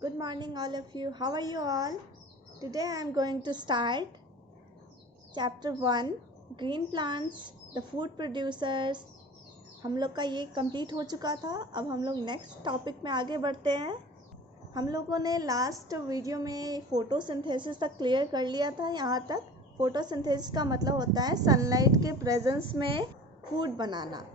Good morning, all of you. How are you all? Today I am going to start chapter 1 Green Plants, the Food Producers. हम लोग का ये complete हो चुका था. अब हम लोग नेक्स्ट टॉपिक में आगे बढ़ते हैं. हम लोगों ने लास्ट वीडियो में फोटोसिंथेसिस तक क्लियर कर लिया था. यहाँ तक फोटोसिंथेसिस का मतलब होता है सनलाइट के प्रेजेंस में फूड बनाना.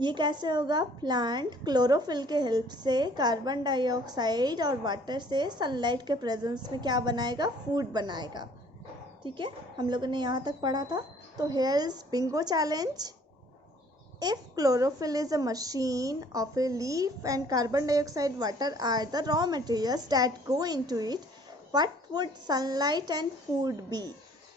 ये कैसे होगा? प्लांट क्लोरोफिल के हेल्प से कार्बन डाइऑक्साइड और वाटर से सनलाइट के प्रेजेंस में क्या बनाएगा? फूड बनाएगा. ठीक है, हम लोगों ने यहाँ तक पढ़ा था. तो here is bingo challenge. If chlorophyll is a machine of a leaf and carbon dioxide water are the raw materials that go into it, what would sunlight and food be?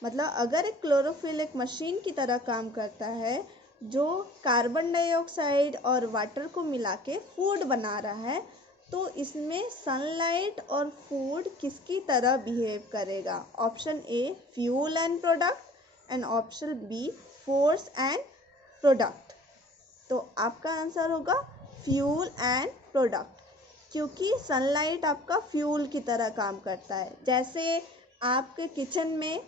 मतलब अगर एक क्लोरोफिल एक machine की तरह काम करता है जो कार्बन डाइऑक्साइड और वाटर को मिला के फूड बना रहा है, तो इसमें सनलाइट और फूड किसकी तरह बिहेव करेगा? Option A fuel and product and option B force and product. तो आपका आंसर होगा फ्यूल एंड प्रोडक्ट, क्योंकि सनलाइट आपका फ्यूल की तरह काम करता है. जैसे आपके किचन में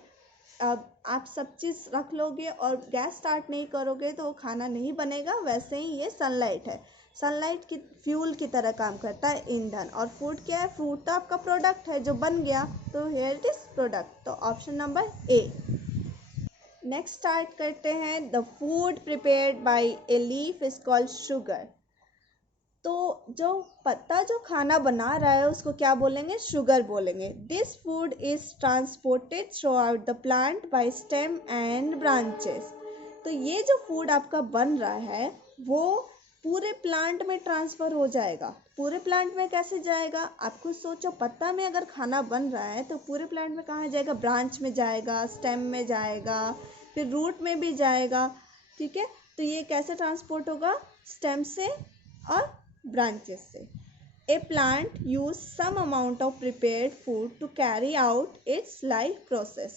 आप सब चीज़ रख लोगे और गैस स्टार्ट नहीं करोगे तो खाना नहीं बनेगा, वैसे ही ये सनलाइट है. सनलाइट की फ्यूल की तरह काम करता है, ईंधन. और फूड क्या है? फूड तो आपका प्रोडक्ट है जो बन गया, तो हियर इट इज प्रोडक्ट. तो option number A. Next start करते हैं. The food prepared by a leaf is called sugar. तो जो पत्ता जो खाना बना रहा है उसको क्या बोलेंगे? शुगर बोलेंगे. This food is transported through out the plant by stem and branches. तो ये जो फूड आपका बन रहा है वो पूरे प्लांट में ट्रांसफ़र हो जाएगा. पूरे प्लांट में कैसे जाएगा? आप खुद सोचो. पत्ता में अगर खाना बन रहा है तो पूरे प्लांट में कहाँ जाएगा? ब्रांच में जाएगा, स्टेम में जाएगा, फिर रूट में भी जाएगा. ठीक है, तो ये कैसे ट्रांसपोर्ट होगा? स्टेम से और branches से. A plant use some amount of prepared food to carry out its life process.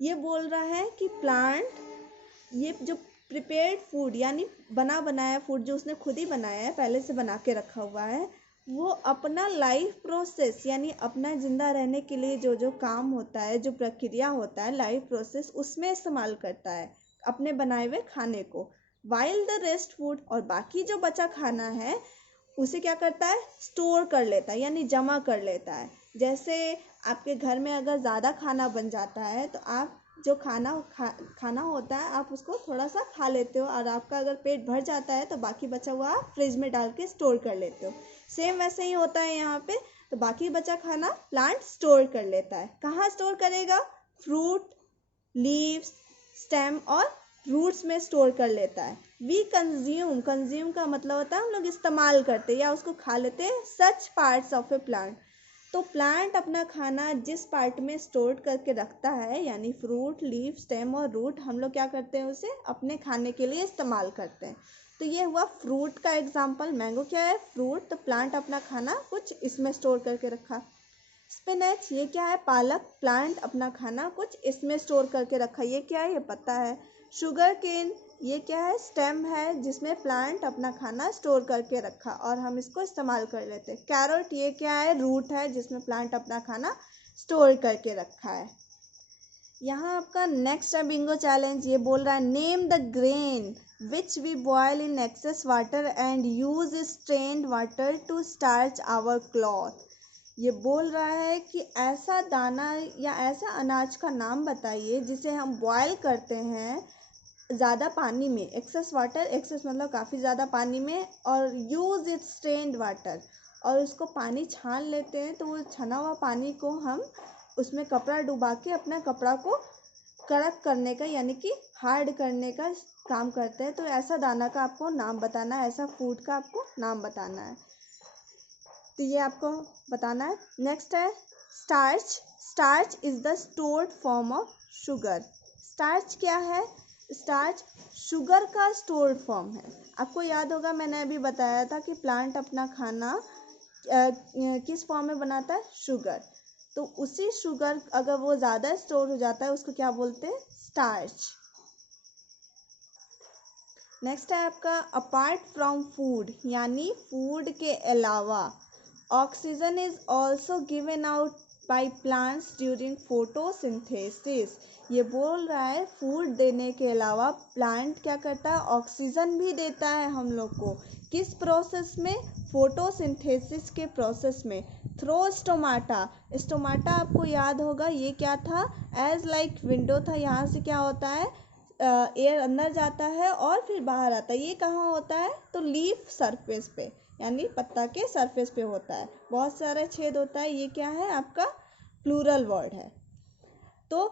ये बोल रहा है कि प्लांट ये जो प्रिपेयर्ड फूड यानी बना बनाया फूड जो उसने खुद ही बनाया है, पहले से बना के रखा हुआ है, वो अपना लाइफ प्रोसेस यानी अपना जिंदा रहने के लिए जो जो काम होता है, जो प्रक्रिया होता है लाइफ प्रोसेस, उसमें इस्तेमाल करता है अपने बनाए हुए खाने को. वाइल द रेस्ट फूड, और बाकी जो बचा खाना है उसे क्या करता है? स्टोर कर लेता है यानी जमा कर लेता है. जैसे आपके घर में अगर ज़्यादा खाना बन जाता है तो आप जो खाना होता है आप उसको थोड़ा सा खा लेते हो, और आपका अगर पेट भर जाता है तो बाकी बचा हुआ आप फ्रिज में डाल के स्टोर कर लेते हो. सेम वैसे ही होता है यहाँ पे. तो बाकी बचा खाना प्लांट स्टोर कर लेता है. कहाँ स्टोर करेगा? फ्रूट, लीव्स, स्टेम और रूट्स में स्टोर कर लेता है. वी कंज्यूम का मतलब होता है हम लोग इस्तेमाल करते हैं या उसको खा लेते हैं. सच पार्ट्स ऑफ ए प्लांट. तो प्लांट अपना खाना जिस पार्ट में स्टोर करके रखता है यानी फ्रूट, लीफ, स्टेम और रूट, हम लोग क्या करते हैं? उसे अपने खाने के लिए इस्तेमाल करते हैं. तो ये हुआ फ्रूट का एग्जाम्पल. मैंगो क्या है? फ्रूट. तो प्लांट अपना खाना कुछ इसमें स्टोर करके रखा. स्पिनच ये क्या है? पालक. प्लांट अपना खाना कुछ इसमें स्टोर करके रखा. ये क्या है? ये पत्ता है. शुगर केन ये क्या है? स्टेम है जिसमें प्लांट अपना खाना स्टोर करके रखा और हम इसको इस्तेमाल कर लेते हैं. कैरोट ये क्या है? रूट है जिसमें प्लांट अपना खाना स्टोर करके रखा है. यहाँ आपका नेक्स्ट है बिंगो चैलेंज. ये बोल रहा है name the grain which we boil in excess water and use strained water to starch our cloth. ये बोल रहा है कि ऐसा दाना या ऐसा अनाज का नाम बताइए जिसे हम बॉयल करते हैं ज़्यादा पानी में. एक्सेस वाटर, एक्सेस मतलब काफ़ी ज़्यादा पानी में, और यूज़ इट स्ट्रेन्ड वाटर, और उसको पानी छान लेते हैं. तो वो छना हुआ पानी को हम उसमें कपड़ा डुबा के अपना कपड़ा को कड़क करने का यानी कि हार्ड करने का काम करते हैं. तो ऐसा दाना का आपको नाम बताना है, ऐसा फूड का आपको नाम बताना है. तो ये आपको बताना है. नेक्स्ट है starch. Starch is the stored form of sugar. Starch क्या है? स्टार्च शुगर का स्टोर्ड फॉर्म है. आपको याद होगा मैंने अभी बताया था कि प्लांट अपना खाना किस फॉर्म में बनाता है? शुगर. तो उसी शुगर अगर वो ज़्यादा स्टोर हो जाता है उसको क्या बोलते हैं? स्टार्च. नेक्स्ट है आपका अपार्ट फ्रॉम फूड यानी फूड के अलावा. Oxygen is also given out by plants during photosynthesis. ये बोल रहा है फूड देने के अलावा प्लांट क्या करता है, ऑक्सीजन भी देता है हम लोग को। किस प्रोसेस में, फोटोसिंथेसिस के प्रोसेस में, थ्रो स्टोमाटा। स्टोमाटा आपको याद होगा ये क्या था, एज लाइक विंडो था, यहाँ से क्या होता है एयर अंदर जाता है और फिर बाहर आता है। ये कहाँ होता है, तो लीफ सरफेस पे, यानी पत्ता के सरफेस पे होता है, बहुत सारा छेद होता है। ये क्या है आपका प्लूरल वर्ड है। तो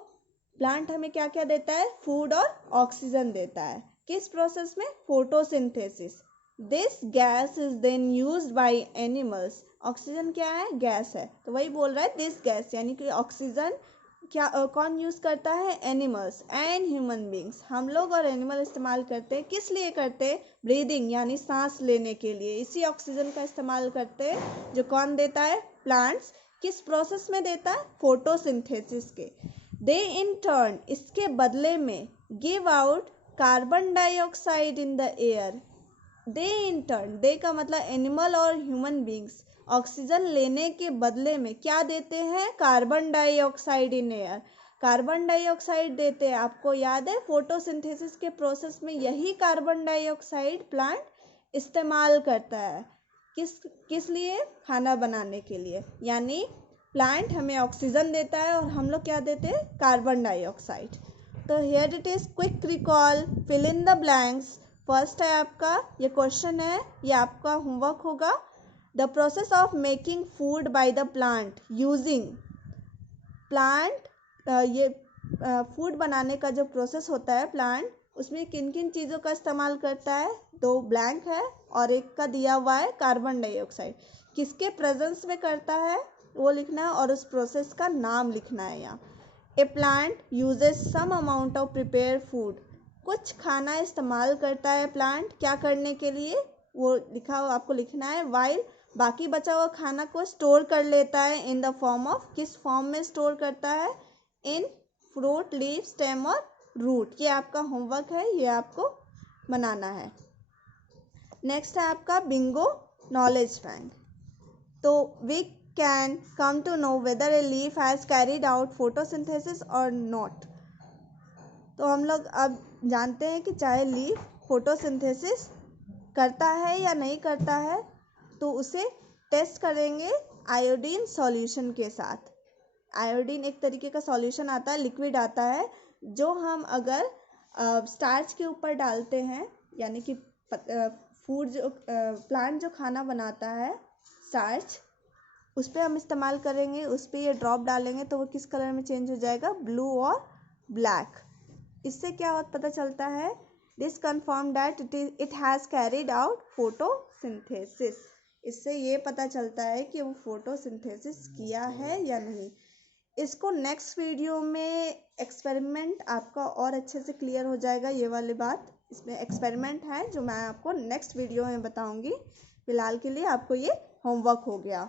प्लांट हमें क्या क्या देता है, फूड और ऑक्सीजन देता है। किस प्रोसेस में, photosynthesis. This gas is then used by animals. Oxygen क्या है, गैस है, तो वही बोल रहा है दिस गैस, यानी कि ऑक्सीजन क्या कौन यूज़ करता है, एनिमल्स एंड ह्यूमन बींग्स। हम लोग और एनिमल इस्तेमाल करते हैं, किस लिए करते हैं, ब्रीदिंग यानी सांस लेने के लिए। इसी ऑक्सीजन का इस्तेमाल करते हैं, जो कौन देता है, प्लांट्स। किस प्रोसेस में देता है, फोटोसिंथेसिस के। दे इन टर्न, इसके बदले में, give out carbon dioxide in the air. They in turn, they का मतलब एनिमल और ह्यूमन बींग्स, ऑक्सीजन लेने के बदले में क्या देते हैं, carbon dioxide in air. Carbon dioxide देते हैं। आपको याद है फोटोसिंथेसिस के प्रोसेस में यही कार्बन डाइऑक्साइड प्लांट इस्तेमाल करता है। किस लिए, खाना बनाने के लिए। यानी प्लांट हमें ऑक्सीजन देता है और हम लोग क्या देते हैं, कार्बन डाइऑक्साइड। तो here it is quick recall, fill in the blanks. First है आपका, ये क्वेश्चन है, ये आपका होमवर्क होगा। The process of making food by the plant using plant. ये फूड बनाने का जो प्रोसेस होता है प्लांट, उसमें किन किन चीज़ों का इस्तेमाल करता है, 2 ब्लैंक है और एक का दिया हुआ है कार्बन डाइऑक्साइड। किसके प्रेजेंस में करता है वो लिखना है और उस प्रोसेस का नाम लिखना है यहाँ। A plant uses some amount of prepare food. कुछ खाना इस्तेमाल करता है प्लांट, क्या करने के लिए, वो लिखा हुआ आपको लिखना है। वाइल, बाकी बचा हुआ खाना को स्टोर कर लेता है इन द फॉर्म ऑफ, किस फॉर्म में स्टोर करता है, इन फ्रूट, लीफ, स्टेम और रूट। ये आपका होमवर्क है, ये आपको बनाना है। नेक्स्ट है आपका बिंगो नॉलेज बैंक। तो we can come to know whether a leaf has carried out photosynthesis और नॉट। तो हम लोग अब जानते हैं कि चाहे लीफ फोटोसिंथेसिस करता है या नहीं करता है, तो उसे टेस्ट करेंगे आयोडीन सॉल्यूशन के साथ। आयोडीन एक तरीके का सॉल्यूशन आता है, लिक्विड आता है, जो हम अगर स्टार्च के ऊपर डालते हैं, यानी कि फूड जो प्लांट जो खाना बनाता है स्टार्च, उस पर हम इस्तेमाल करेंगे, उस पर ये ड्रॉप डालेंगे तो वो किस कलर में चेंज हो जाएगा, ब्लू और ब्लैक। इससे क्या पता चलता है, this confirm that it has carried out photosynthesis. इससे ये पता चलता है कि वो फोटोसिंथेसिस किया है या नहीं। इसको नेक्स्ट वीडियो में एक्सपेरिमेंट आपका और अच्छे से क्लियर हो जाएगा। ये वाली बात इसमें एक्सपेरिमेंट है जो मैं आपको नेक्स्ट वीडियो में बताऊंगी। फिलहाल के लिए आपको ये होमवर्क हो गया।